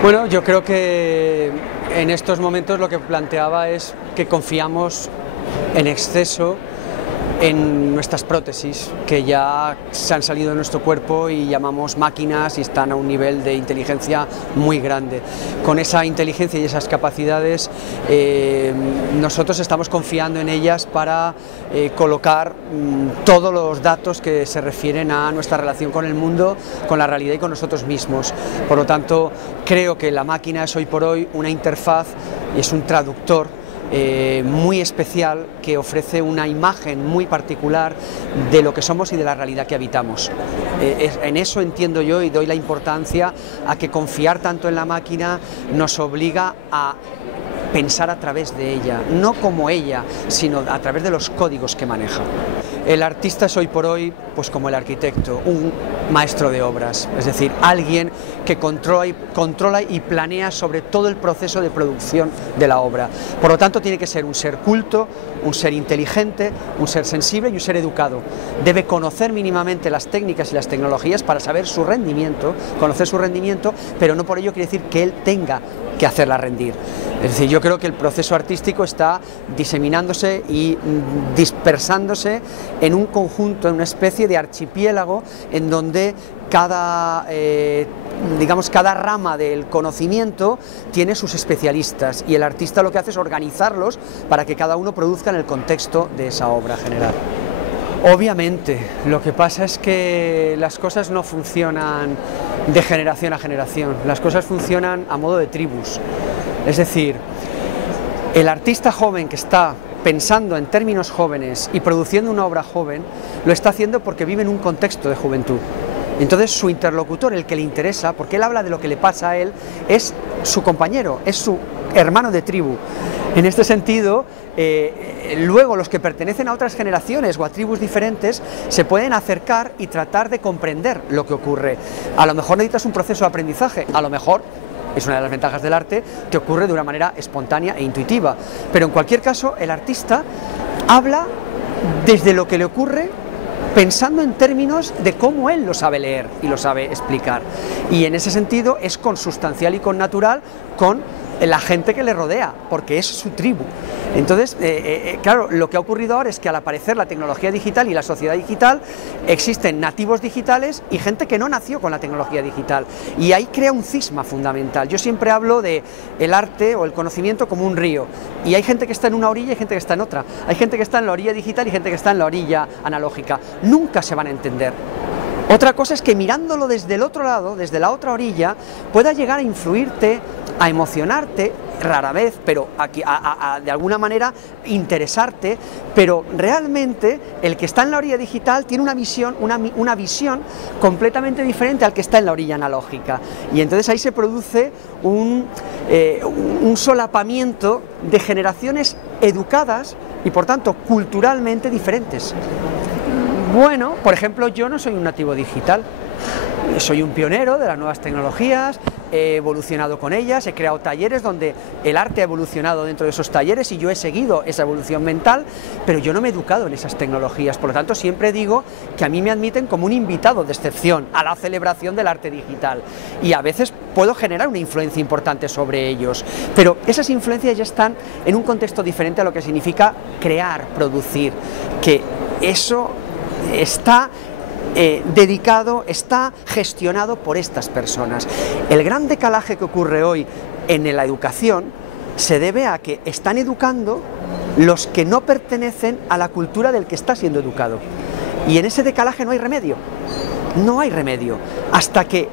Bueno, yo creo que en estos momentos lo que planteaba es que confiamos en exceso en nuestras prótesis, que ya se han salido de nuestro cuerpo y llamamos máquinas y están a un nivel de inteligencia muy grande. Con esa inteligencia y esas capacidades nosotros estamos confiando en ellas para colocar todos los datos que se refieren a nuestra relación con el mundo, con la realidad y con nosotros mismos. Por lo tanto, creo que la máquina es hoy por hoy una interfaz y es un traductor muy especial que ofrece una imagen muy particular de lo que somos y de la realidad que habitamos. En eso entiendo yo y doy la importancia a que confiar tanto en la máquina nos obliga a pensar a través de ella, no como ella, sino a través de los códigos que maneja. El artista es hoy por hoy, pues como el arquitecto, un maestro de obras, es decir, alguien que controla y planea sobre todo el proceso de producción de la obra. Por lo tanto, tiene que ser un ser culto, un ser inteligente, un ser sensible y un ser educado. Debe conocer mínimamente las técnicas y las tecnologías para saber su rendimiento, conocer su rendimiento, pero no por ello quiere decir que él tenga que hacerla rendir. Es decir, yo creo que el proceso artístico está diseminándose y dispersándose en un conjunto, en una especie de archipiélago en donde cada rama del conocimiento tiene sus especialistas y el artista lo que hace es organizarlos para que cada uno produzca en el contexto de esa obra general. Obviamente, lo que pasa es que las cosas no funcionan de generación a generación, las cosas funcionan a modo de tribus. Es decir, el artista joven que está pensando en términos jóvenes y produciendo una obra joven, lo está haciendo porque vive en un contexto de juventud. Entonces su interlocutor, el que le interesa, porque él habla de lo que le pasa a él, es su compañero, es su hermano de tribu. En este sentido, luego los que pertenecen a otras generaciones o a tribus diferentes se pueden acercar y tratar de comprender lo que ocurre. A lo mejor necesitas un proceso de aprendizaje, a lo mejor es una de las ventajas del arte, que ocurre de una manera espontánea e intuitiva. Pero en cualquier caso, el artista habla desde lo que le ocurre, pensando en términos de cómo él lo sabe leer y lo sabe explicar. Y en ese sentido es consustancial y connatural con la gente que le rodea, porque es su tribu. Entonces, claro, lo que ha ocurrido ahora es que al aparecer la tecnología digital y la sociedad digital, existen nativos digitales y gente que no nació con la tecnología digital. Y ahí crea un cisma fundamental. Yo siempre hablo de el arte o el conocimiento como un río. Y hay gente que está en una orilla y gente que está en otra. Hay gente que está en la orilla digital y gente que está en la orilla analógica. Nunca se van a entender. Otra cosa es que mirándolo desde el otro lado, desde la otra orilla, pueda llegar a influirte, a emocionarte, rara vez, pero de alguna manera interesarte, pero realmente el que está en la orilla digital tiene una visión completamente diferente al que está en la orilla analógica. Y entonces ahí se produce un solapamiento de generaciones educadas y por tanto culturalmente diferentes. Bueno, por ejemplo, yo no soy un nativo digital, soy un pionero de las nuevas tecnologías, he evolucionado con ellas, he creado talleres donde el arte ha evolucionado dentro de esos talleres y yo he seguido esa evolución mental, pero yo no me he educado en esas tecnologías, por lo tanto siempre digo que a mí me admiten como un invitado de excepción a la celebración del arte digital y a veces puedo generar una influencia importante sobre ellos, pero esas influencias ya están en un contexto diferente a lo que significa crear, producir, que eso está dedicado, está gestionado por estas personas. El gran decalaje que ocurre hoy en la educación se debe a que están educando los que no pertenecen a la cultura del que está siendo educado. Y en ese decalaje no hay remedio. No hay remedio. Hasta que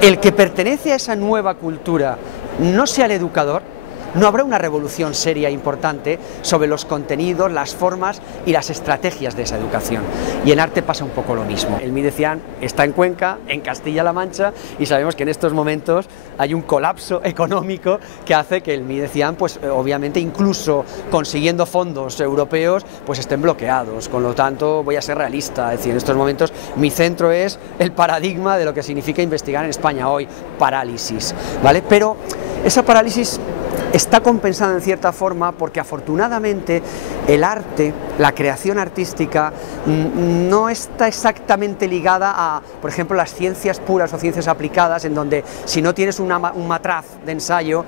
el que pertenece a esa nueva cultura no sea el educador, no habrá una revolución seria e importante sobre los contenidos, las formas y las estrategias de esa educación. Y en arte pasa un poco lo mismo. El Midecian está en Cuenca, en Castilla-La Mancha, y sabemos que en estos momentos hay un colapso económico que hace que el Midecian, pues obviamente incluso consiguiendo fondos europeos, pues estén bloqueados. Con lo tanto, voy a ser realista, es decir, en estos momentos mi centro es el paradigma de lo que significa investigar en España hoy, parálisis, ¿vale? Pero esa parálisis está compensado en cierta forma porque afortunadamente el arte, la creación artística, no está exactamente ligada a, por ejemplo, las ciencias puras o ciencias aplicadas, en donde si no tienes un matraz de ensayo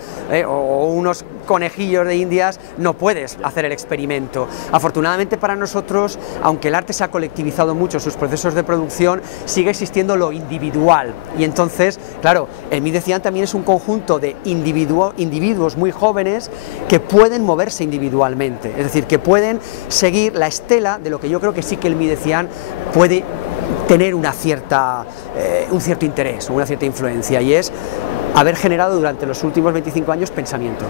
o unos conejillos de indias, no puedes hacer el experimento. Afortunadamente para nosotros, aunque el arte se ha colectivizado mucho en sus procesos de producción, sigue existiendo lo individual, y entonces, claro, el Midecian también es un conjunto de individuos muy jóvenes que pueden moverse individualmente, es decir, que pueden seguir la estela de lo que yo creo que sí que el Midecian puede tener un cierto interés, una cierta influencia, y es haber generado durante los últimos 25 años pensamiento.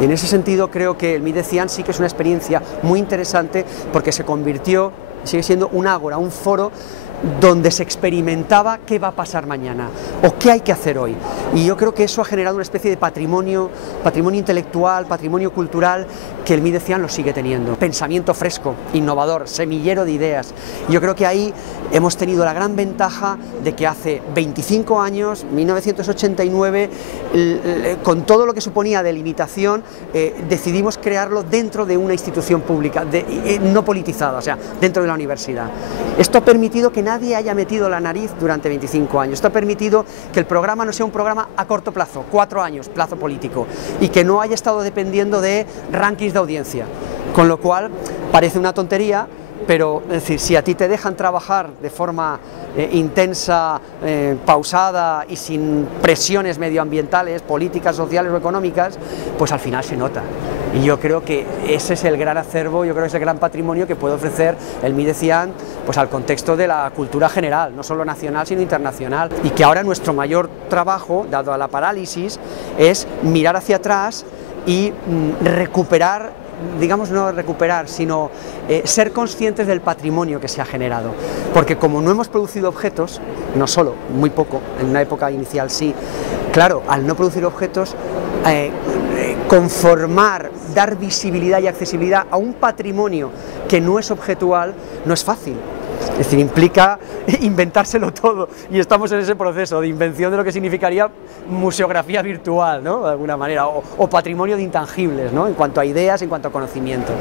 Y en ese sentido creo que el Midecian sí que es una experiencia muy interesante porque se convirtió, sigue siendo un ágora, un foro donde se experimentaba qué va a pasar mañana o qué hay que hacer hoy, y yo creo que eso ha generado una especie de patrimonio intelectual, patrimonio cultural, que el Midecian lo sigue teniendo. Pensamiento fresco, innovador, semillero de ideas. Yo creo que ahí hemos tenido la gran ventaja de que hace 25 años, 1989, con todo lo que suponía de limitación, decidimos crearlo dentro de una institución pública, no politizada, o sea, dentro de la universidad. Esto ha permitido que nadie haya metido la nariz durante 25 años. Esto ha permitido que el programa no sea un programa a corto plazo, 4 años, plazo político, y que no haya estado dependiendo de rankings de audiencia, con lo cual parece una tontería, pero es decir, si a ti te dejan trabajar de forma intensa, pausada y sin presiones medioambientales, políticas, sociales o económicas, pues al final se nota. Y yo creo que ese es el gran acervo, yo creo que es el gran patrimonio que puede ofrecer el Midecian pues al contexto de la cultura general, no solo nacional sino internacional, y que ahora nuestro mayor trabajo, dado a la parálisis, es mirar hacia atrás y recuperar, digamos, no recuperar, sino ser conscientes del patrimonio que se ha generado, porque como no hemos producido objetos, no solo, muy poco, en una época inicial sí, claro, al no producir objetos, conformar, dar visibilidad y accesibilidad a un patrimonio que no es objetual, no es fácil. Es decir, implica inventárselo todo, y estamos en ese proceso de invención de lo que significaría museografía virtual, ¿no?, de alguna manera, o patrimonio de intangibles, ¿no?, en cuanto a ideas, en cuanto a conocimiento.